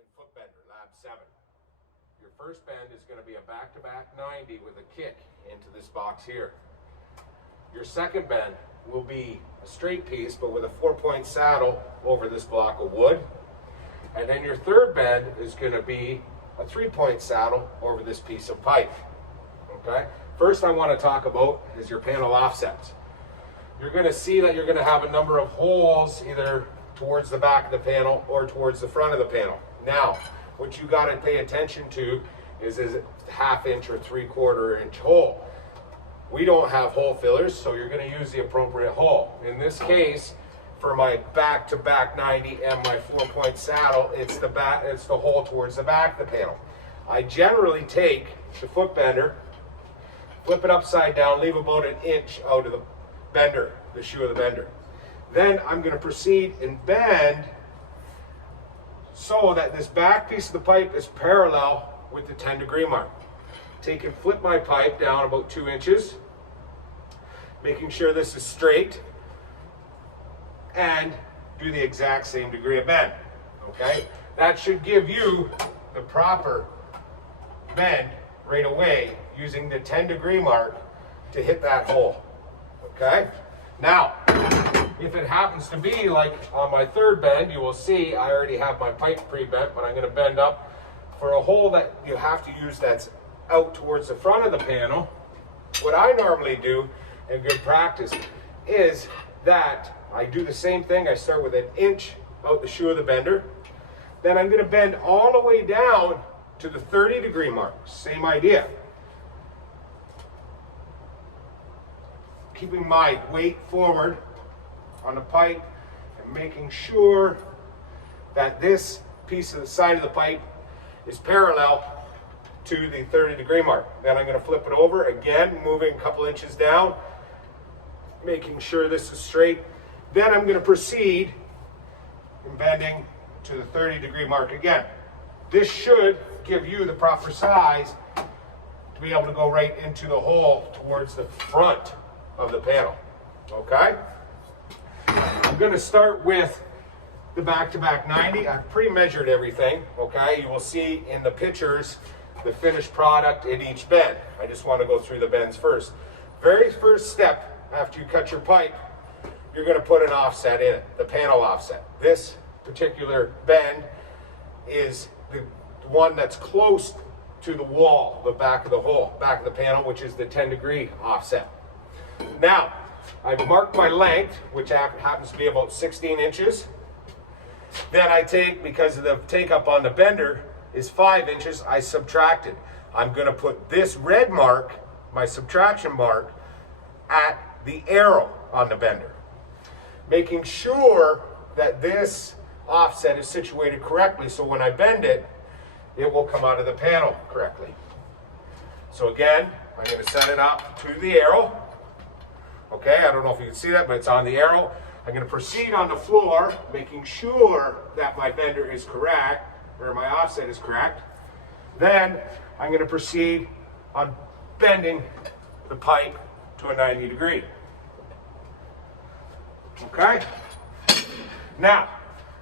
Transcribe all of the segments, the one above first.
and foot bender, lab 7. Your first bend is going to be a back-to-back 90 with a kick into this box here. Your second bend will be a straight piece, but with a 4-point saddle over this block of wood. And then your third bend is going to be a 3-point saddle over this piece of pipe. Okay? First I want to talk about is your panel offsets. You're going to see that you're going to have a number of holes either towards the back of the panel or towards the front of the panel. Now, what you got to pay attention to is it a 1/2 inch or 3/4 inch hole. We don't have hole fillers, so you're going to use the appropriate hole. In this case, for my back-to-back 90 and my 4-point saddle, it's the hole towards the back of the panel. I generally take the foot bender, flip it upside down, leave about 1 inch out of the bender, the shoe of the bender. Then I'm going to proceed and bend so that this back piece of the pipe is parallel with the 10-degree mark. Take and flip my pipe down about 2 inches, making sure this is straight, and do the exact same degree of bend. Okay? That should give you the proper bend right away using the 10-degree mark to hit that hole. Okay? Now, if it happens to be like on my third bend, you will see I already have my pipe pre-bent, but I'm going to bend up for a hole that you have to use that's out towards the front of the panel. What I normally do in good practice is that I do the same thing. I start with 1 inch out the shoe of the bender. Then I'm going to bend all the way down to the 30-degree mark. Same idea. Keeping my weight forward on the pipe and making sure that this piece of the side of the pipe is parallel to the 30-degree mark. Then I'm going to flip it over again, moving a couple inches down, making sure this is straight. Then I'm going to proceed in bending to the 30-degree mark again. This should give you the proper size to be able to go right into the hole towards the front of the panel. Okay? I'm going to start with the back-to-back 90. I've pre-measured everything. Okay? You will see in the pictures the finished product in each bend. I just want to go through the bends first. Very first step after you cut your pipe, you're going to put an offset in it, the panel offset. This particular bend is the one that's close to the wall, the back of the hole, back of the panel, which is the 10-degree offset. Now, I've marked my length, which happens to be about 16 inches. Then I take, because of the take-up on the bender is 5 inches, I subtracted. I'm going to put this red mark, my subtraction mark, at the arrow on the bender, making sure that this offset is situated correctly, so when I bend it, it will come out of the panel correctly. So again, I'm going to set it up to the arrow. Okay, I don't know if you can see that, but it's on the arrow. I'm going to proceed on the floor, making sure that my bender is correct, or my offset is correct. Then I'm going to proceed on bending the pipe to a 90 degree. Okay? Now,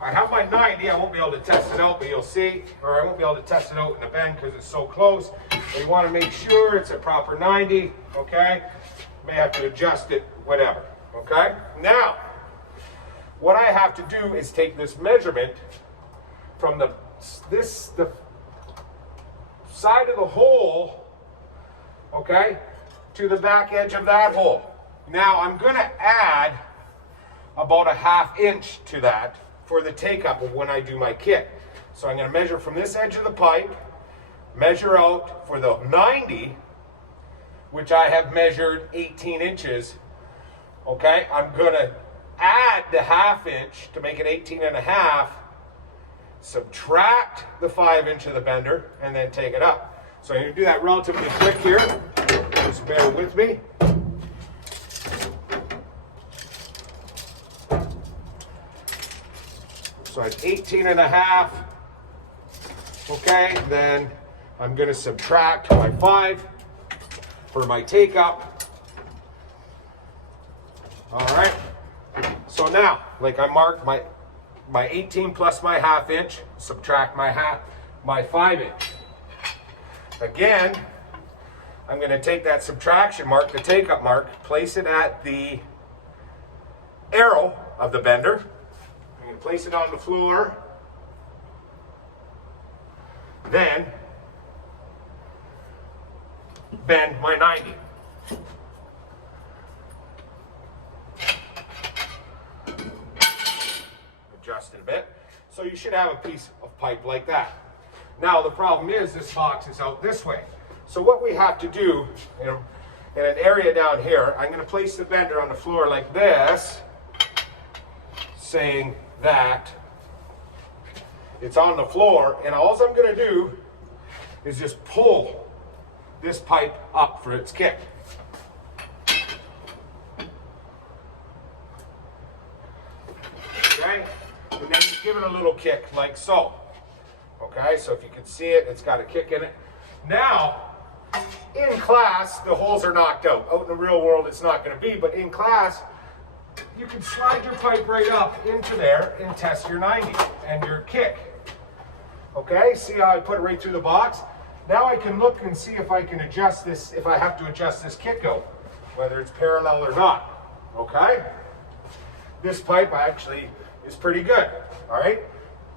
I have my 90. I won't be able to test it out, but you'll see, or I won't be able to test it out in the bend because it's so close. We want to make sure it's a proper 90, okay? May have to adjust it, whatever, okay? Now, what I have to do is take this measurement from the side of the hole, okay, to the back edge of that hole. Now, I'm going to add about a 1/2 inch to that for the take-up of when I do my kick. So I'm going to measure from this edge of the pipe, measure out for the 90, which I have measured 18 inches. Okay, I'm going to add the 1/2 inch to make it 18.5, subtract the 5 inch of the bender, and then take it up. So I'm going to do that relatively quick here. Just bear with me. So it's 18.5. Okay, then I'm going to subtract my 5 for my take up. All right. So now, like I marked my 18 plus my ½ inch, subtract my 5 inch. Again, I'm going to take that subtraction mark, the take-up mark, place it at the arrow of the bender. I'm going to place it on the floor. Then bend my 90. Adjust it a bit. So you should have a piece of pipe like that. Now the problem is this box is out this way. So what we have to do in an area down here, I'm going to place the bender on the floor like this, saying that it's on the floor, and all I'm going to do is just pull this pipe up for its kick. Okay? And then you give it a little kick like so. Okay, so if you can see it, it's got a kick in it. Now, in class, the holes are knocked out. Out in the real world, it's not going to be, but in class, you can slide your pipe right up into there and test your 90 and your kick. Okay, see how I put it right through the box? Now I can look and see if I can adjust this, if I have to adjust this kick out, whether it's parallel or not. Okay? This pipe actually is pretty good. All right?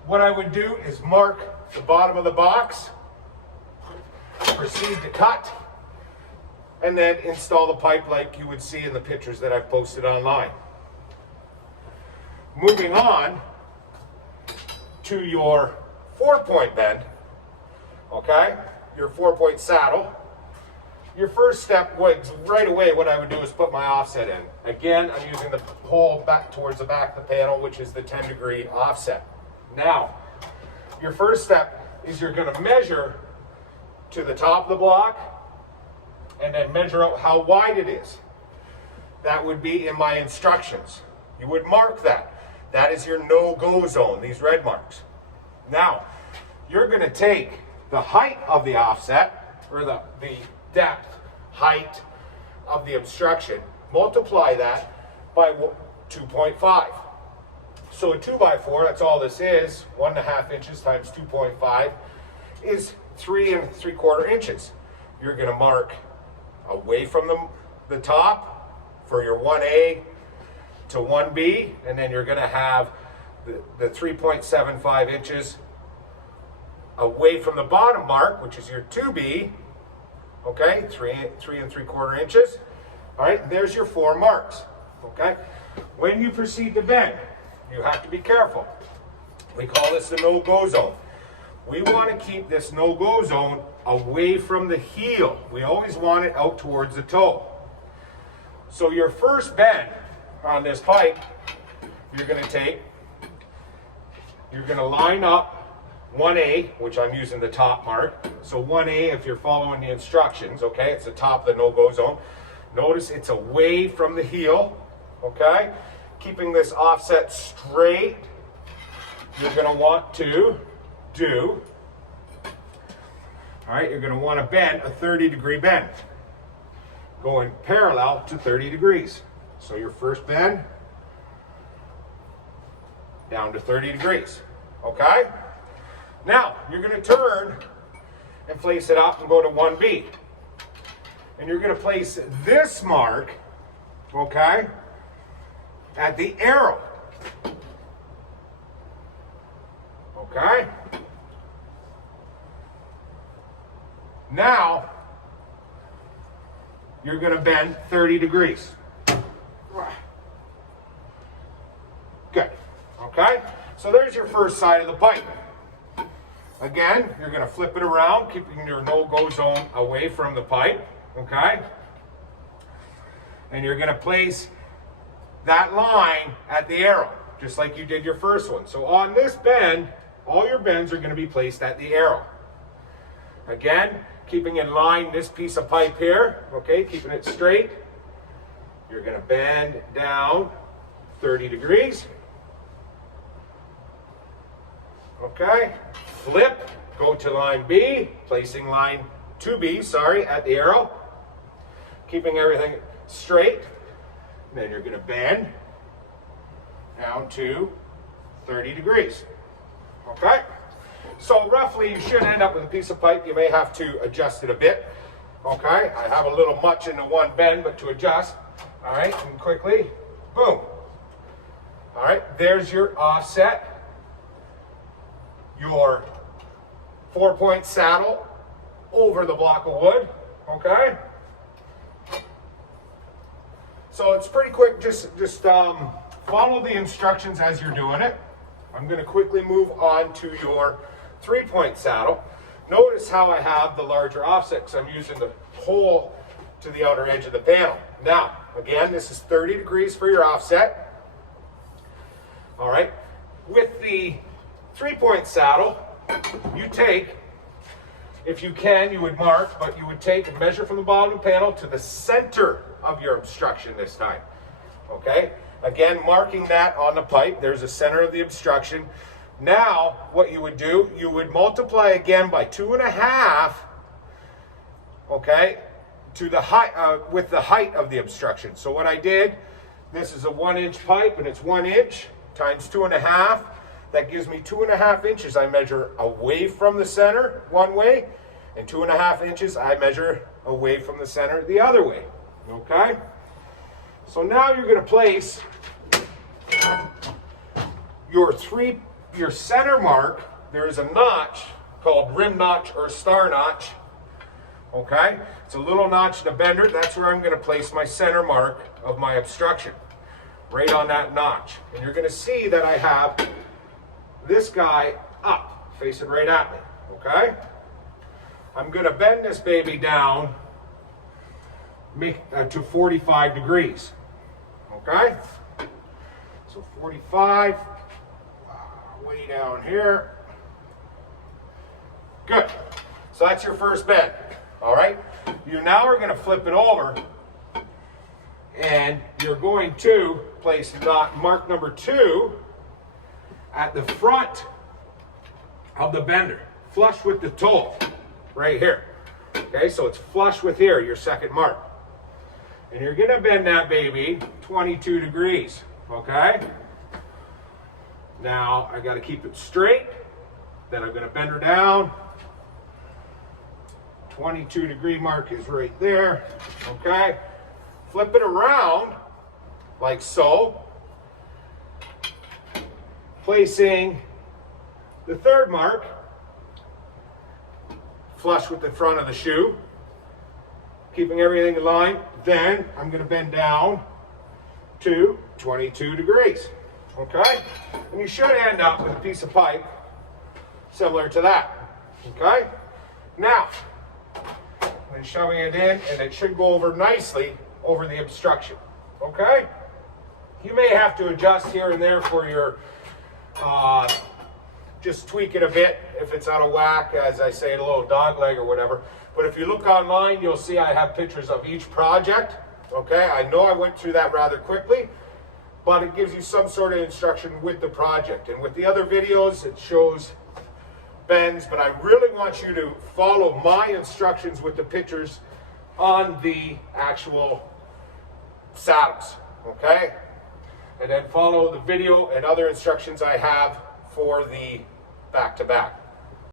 What I would do is mark the bottom of the box, proceed to cut, and then install the pipe like you would see in the pictures that I've posted online. Moving on to your 4-point bend, okay, your 4-point saddle. Your first step was right away what I would do is put my offset in. Again, I'm using the hole back towards the back of the panel, which is the 10-degree offset. Now, your first step is you're going to measure to the top of the block and then measure out how wide it is. That would be in my instructions. You would mark that. That is your no-go zone, these red marks. Now, you're going to take the height of the offset, or the depth, height of the obstruction, multiply that by 2.5. So a 2x4, that's all this is, 1½ inches times 2.5 is 3 3/4 inches. You're going to mark away from the top for your 1A to 1B, and then you're going to have the 3.75 inches away from the bottom mark, which is your 2B, okay, 3 3/4 inches. All right, there's your 4 marks, okay? When you proceed to bend, you have to be careful. We call this the no-go zone. We want to keep this no-go zone away from the heel. We always want it out towards the toe. So your first bend on this pipe, you're going to line up 1A, which I'm using the top mark. So 1A, if you're following the instructions, okay, it's the top of the no-go zone. Notice it's away from the heel, okay? Keeping this offset straight, you're going to want to do, all right, you're going to want to bend a 30-degree bend, going parallel to 30 degrees. So your first bend, down to 30 degrees, okay? Now, you're going to turn and place it up and go to 1B. And you're going to place this mark, okay, at the arrow. Okay? Now, you're going to bend 30 degrees. Good. Okay? So there's your first side of the pipe. Again, you're going to flip it around, keeping your no-go zone away from the pipe. Okay? And you're going to place that line at the arrow, just like you did your first one. So on this bend, all your bends are going to be placed at the arrow. Again, keeping in line this piece of pipe here, okay, keeping it straight. You're going to bend down 30 degrees. Okay, flip, go to line B, placing line 2B, at the arrow. Keeping everything straight. And then you're going to bend down to 30 degrees. Okay? So roughly you should end up with a piece of pipe. You may have to adjust it a bit. Okay? I have a little much into one bend, but to adjust. All right, and quickly, boom. All right, there's your offset, your 4-point saddle over the block of wood. Okay? So it's pretty quick. Just follow the instructions as you're doing it. I'm going to quickly move on to your 3-point saddle. Notice how I have the larger offset because I'm using the hole to the outer edge of the panel. Now, again, this is 30 degrees for your offset. All right. With the 3-point saddle, you take, if you can, you would mark, but you would take and measure from the bottom of the panel to the center of your obstruction this time. Okay? Again, marking that on the pipe. There's the center of the obstruction. Now, what you would do, you would multiply again by 2.5, okay, to the height, with the height of the obstruction. So what I did, this is a 1-inch pipe, and it's 1 inch times 2.5. That gives me 2.5 inches I measure away from the center one way, and 2.5 inches I measure away from the center the other way. Okay? So now you're going to place your center mark. There is a notch called rim notch or star notch. Okay? It's a little notch in a bender. That's where I'm going to place my center mark of my obstruction. Right on that notch. And you're going to see that I have this guy up, facing right at me. Okay? I'm going to bend this baby down to 45 degrees. Okay? So 45, way down here. Good. So that's your first bend. All right? You now are going to flip it over, and you're going to place mark number 2 at the front of the bender, flush with the toe, right here. Okay, so it's flush with here, your second mark. And you're going to bend that baby 22 degrees, okay? Now, I got to keep it straight. Then I'm going to bend her down. 22 degree mark is right there, okay? Flip it around, like so. Placing the third mark flush with the front of the shoe, keeping everything in line. Then I'm going to bend down to 22 degrees. Okay? And you should end up with a piece of pipe similar to that. Okay? Now, I'm shoving it in, and it should go over nicely over the obstruction. Okay? You may have to adjust here and there for your, just tweak it a bit if it's out of whack, as I say, a little dog leg or whatever. But if you look online, you'll see I have pictures of each project. Okay? I know I went through that rather quickly, but it gives you some sort of instruction with the project. And with the other videos, it shows bends, but I really want you to follow my instructions with the pictures on the actual saddles, okay? And then follow the video and other instructions I have for the back-to-back.